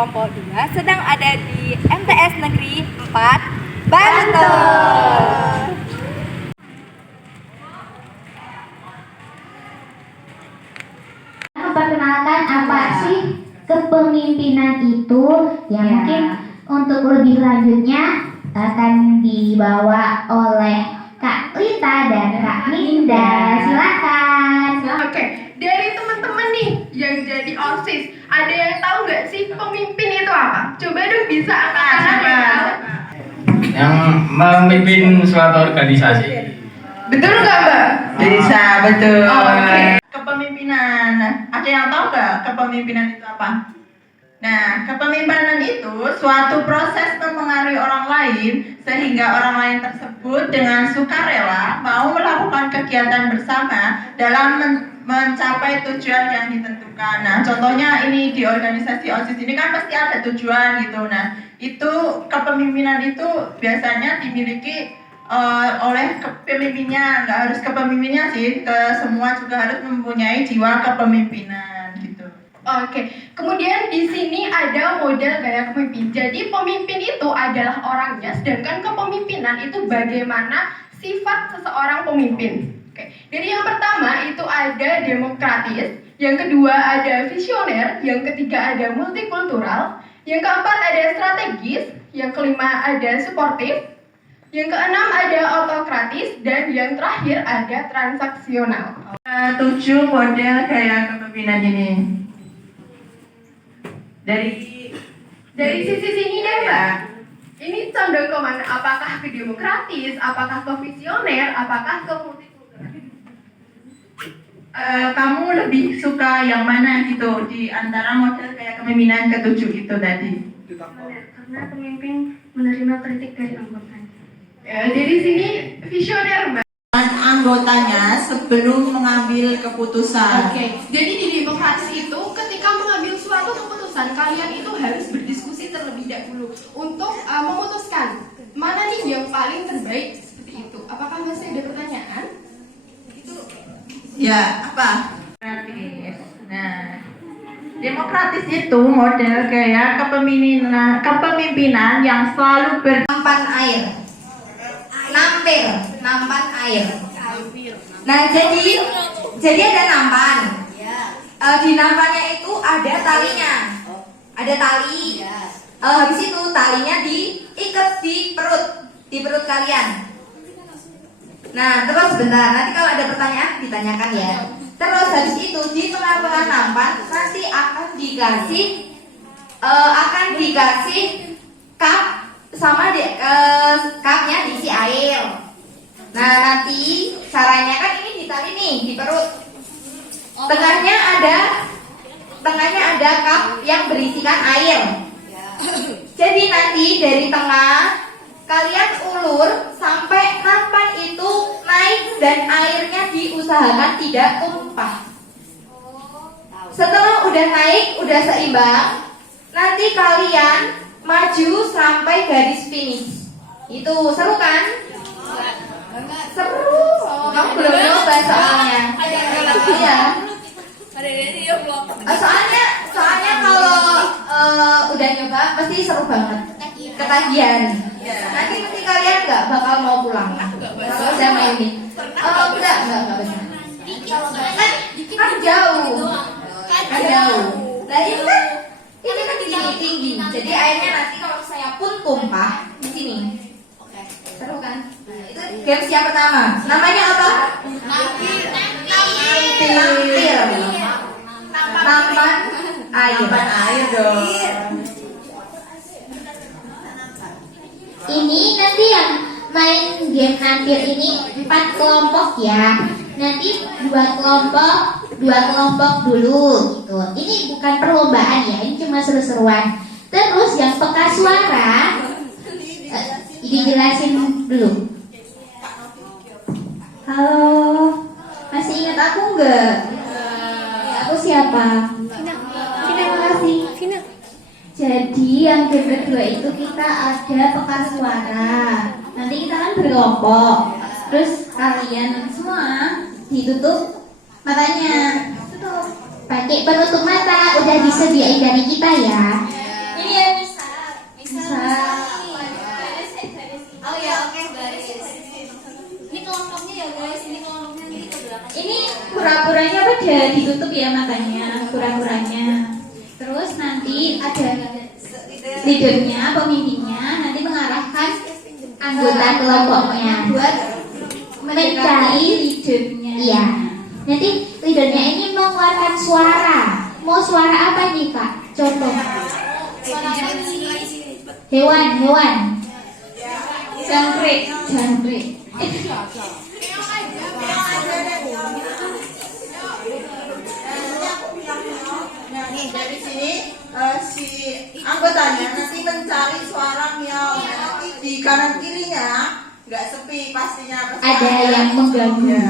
kelompok 2 sedang ada di MTS Negeri 4 Banten. Perkenalkan apa sih kepemimpinan itu? Ya mungkin untuk lebih lanjutnya akan dibawa oleh Kak Lita dan Kak Ninda. Silakan. Oke, dari teman-teman nih yang jadi OSIS, ada yang tahu nggak sih pemimpin itu apa? Coba dong bisa angkat tangan yang tahu. Yang memimpin suatu organisasi. Betul nggak Mbak? Bisa, betul. Oke. Kepemimpinan. Nah, ada yang tahu nggak kepemimpinan itu apa? Nah, kepemimpinan itu suatu proses mempengaruhi orang lain sehingga orang lain tersebut dengan sukarela mau melakukan kegiatan bersama dalam mencapai tujuan yang ditentukan. Nah, contohnya ini di organisasi OSIS ini kan pasti ada tujuan gitu. Nah, itu kepemimpinan itu biasanya dimiliki oleh kepemimpinnya, nggak harus kepemimpinnya sih, ke semua juga harus mempunyai jiwa kepemimpinan gitu. Oke, kemudian di sini ada model gaya pemimpin. Jadi pemimpin itu adalah orangnya, sedangkan kepemimpinan itu bagaimana sifat seseorang pemimpin. Oke, dari yang pertama itu ada demokratis, yang kedua ada visioner, yang ketiga ada multikultural, yang keempat ada strategis, yang kelima ada suportif, yang keenam ada autokratis, dan yang terakhir ada transaksional. 7 model gaya kepemimpinan ini. Dari sisi sini deh Mbak, ini condong ke mana? Apakah ke demokratis, apakah ke visioner, apakah ke multikultural? Kamu lebih suka yang mana gitu di antara model gaya kepemimpinan ke-7 itu tadi? Karena pemimpin menerima kritik dari anggotanya. Dari sini visioner Mbak. Anggotanya sebelum mengambil keputusan. Oke, jadi di demokratis itu ketika mengambil suatu keputusan, kalian itu harus berdiskusi terlebih dahulu untuk memutuskan mana nih yang paling terbaik seperti itu. Apakah masih ada pertanyaan? Ya, apa? Demokratis. Nah, demokratis itu model gaya kepemimpinan yang selalu nampan air. Nampan air. Nah, jadi ada nampan. Di nampannya itu ada talinya. Ada tali. Habis itu talinya diikat di perut kalian. Nah, terus sebentar, nanti kalau ada pertanyaan ditanyakan ya. Terus habis itu di tengah-tengah nampan nanti akan dikasih cup sama cupnya diisi air. Nah, nanti caranya kan ini ditali nih di perut. Tengahnya ada cup yang berisikan air. Jadi nanti dari tengah kalian ulur sampai nampan itu naik dan airnya diusahakan tidak tumpah. Setelah udah naik, udah seimbang, nanti kalian maju sampai garis finish. Itu seru kan? Seru. Kamu belum nyoba soalnya. Iya. Soalnya kalau udah nyoba pasti seru banget. Ketagihan. Nanti kalian nggak bakal mau pulang. Kalau sama ini. Enggak benar. Kan jauh. Nah ini kan tinggi. Jadi airnya nanti kalau saya pun tumpah di sini. Seru kan? Nah, itu games yang pertama. Namanya apa? Nampil. Nampan air dong. Ini nanti yang main game nampil ini 4 kelompok ya. Nanti 2 kelompok dulu gitu. Ini bukan perlombaan ya, ini cuma seru-seruan. Terus yang peka suara dijelasin dulu. Halo, masih ingat aku nggak? Aku siapa? Terima kasih. Jadi yang game kedua itu kita ada peka suara. Nanti kita kan berkelompok. Terus kalian semua ditutup matanya. Pakai penutup mata udah disediain dari kita ya. kelompoknya ya guys, ini kelompoknya nanti ke belakang. Ini kura-kuranya pada ditutup ya matanya, kura-kuranya. Terus nanti ada leadernya, pemimpinnya, nanti mengarahkan anggota kelompoknya buat mencari leadernya. Iya. Nanti leadernya ini mengeluarkan suara. Mau suara apa nih Kak? Contoh. Hewan. Jangkrik. Nah, dari sini si anggotanya nanti mencari suara miau. Nanti di kanan kirinya nggak sepi pastinya. Ada yang mengganggu. Ya.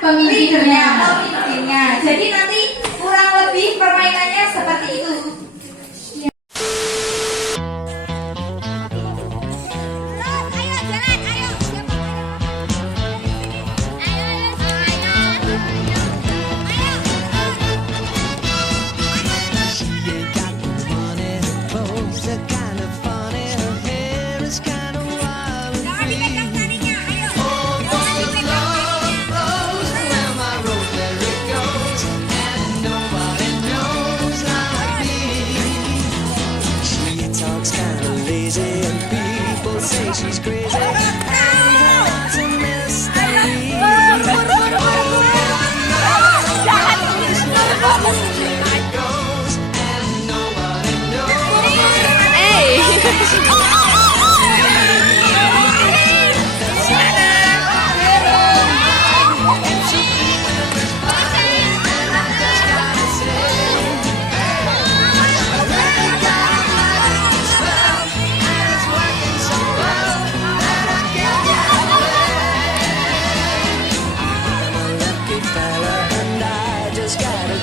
Pemimpinnya. Jadi nanti kurang lebih permainannya seperti itu. She's crazy and that's a mystery. It goes and nobody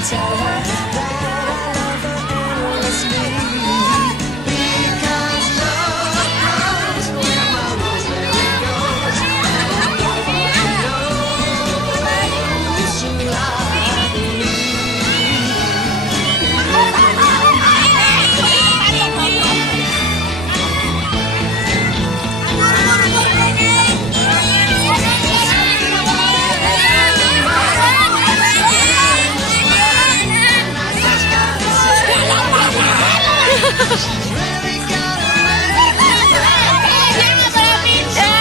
tell her that I love her endlessly. Because love grows where my rosemary goes, and nobody knows like me. She's really got a magic spell.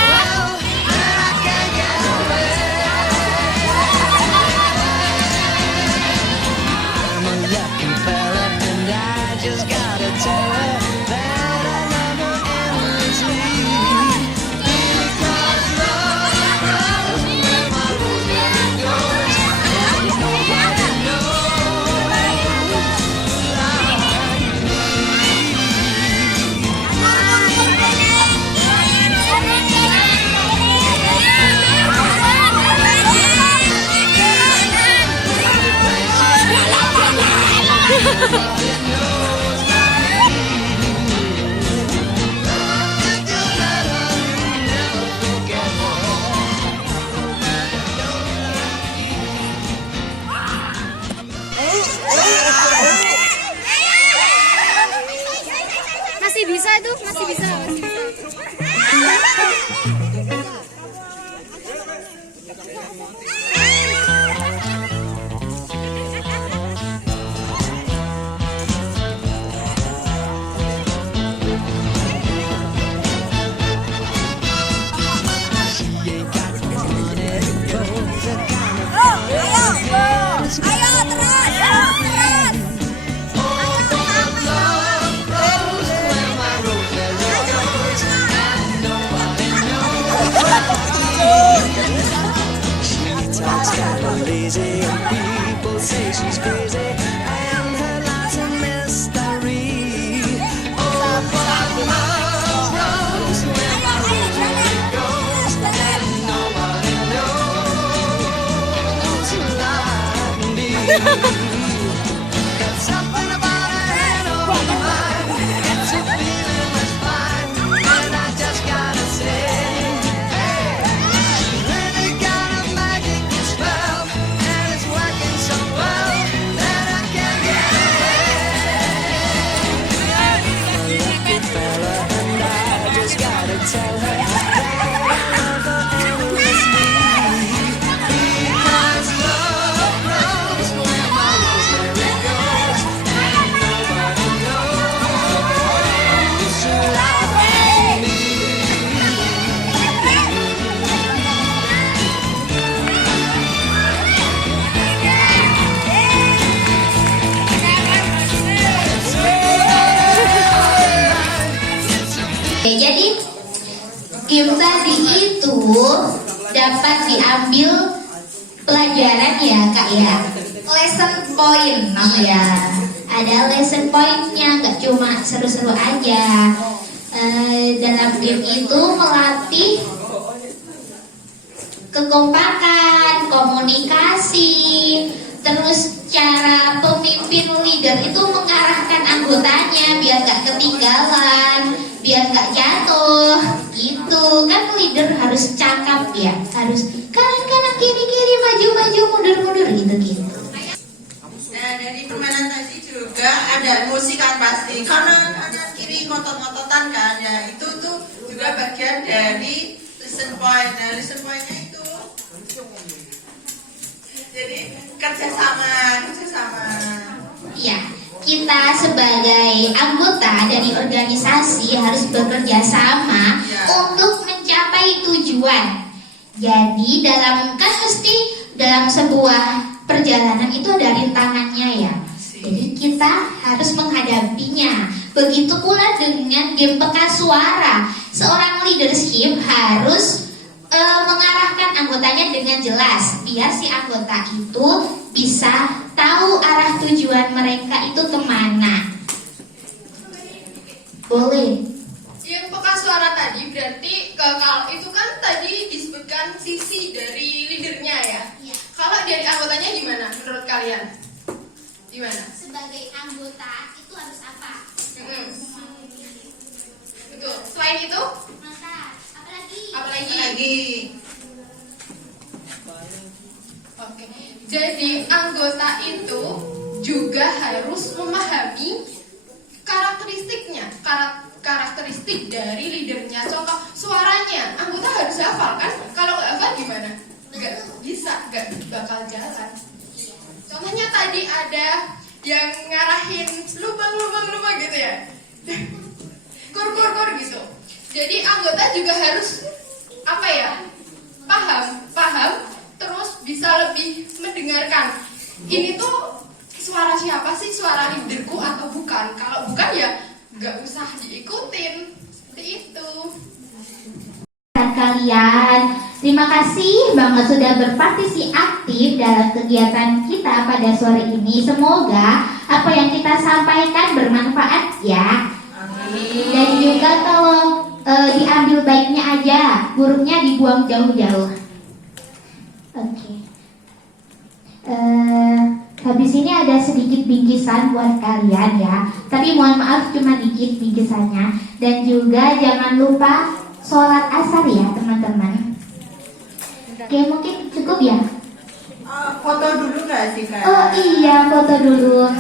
That I can't get away. I'm a lucky fella, and I just gotta tell her that I love her endlessly. Because love grows where my rosemary goes, and nobody knows like me. Masih bisa itu, masih bisa. Lazy and people say she's crazy and her life's a mystery. Oh, but love grows where my rosemary goes, and nobody knows like me. Got something about game tadi itu dapat diambil pelajaran ya kak ya, lesson point namanya. Ada lesson pointnya, nggak cuma seru-seru aja. Dalam game itu melatih kekompakan, komunikasi, terus cara pemimpin leader itu mengarahkan anggotanya biar nggak ketinggalan, biar nggak jatuh, gitu kan. Leader harus cakap ya, harus kanan kiri maju mundur gitu. Nah, dari permainan tadi juga ada musik kan pasti, kanan kiri ngotot-ngototan kan ya, itu tuh juga bagian dari listen point. Nah, listen pointnya itu jadi kerjasama. Iya, kita sebagai anggota dari organisasi harus bekerja sama untuk mencapai tujuan. Jadi dalam sebuah perjalanan itu ada rintangannya ya. Jadi kita harus menghadapinya. Begitu pula dengan game peka suara. Seorang leadership harus mengarahkan anggotanya dengan jelas biar si anggota itu bisa tahu arah tujuan mereka itu kemana. Boleh. Yang peka suara tadi berarti kalau itu kan tadi disebutkan sisi dari leadernya ya. Kalau dari anggotanya gimana menurut kalian? Gimana? Sebagai anggota itu harus apa? Betul. Selain itu? Apalagi? Oke. Jadi anggota itu juga harus memahami karakteristiknya, karakteristik dari leadernya. Contoh suaranya, anggota harus hafal kan? Kalau nggak hafal gimana? Nggak bisa, nggak bakal jalan. Contohnya tadi ada yang ngarahin lubang gitu ya, kur gitu. Jadi anggota juga harus apa ya? Paham, terus bisa lebih mendengarkan. Ini tuh suara siapa sih? Suara leaderku atau bukan? Kalau bukan ya nggak usah diikutin. Seperti itu. Kalian, terima kasih banget sudah berpartisipasi aktif dalam kegiatan kita pada sore ini. Semoga apa yang kita sampaikan bermanfaat ya. Dan juga kalau diambil baiknya aja, buruknya dibuang jauh-jauh. Oke. Habis ini ada sedikit bingkisan buat kalian ya. Tapi mohon maaf cuma dikit bingkisannya. Dan juga jangan lupa sholat asar ya teman-teman. Oke, mungkin cukup ya. Foto dulu nggak sih kak? Oh iya, foto dulu.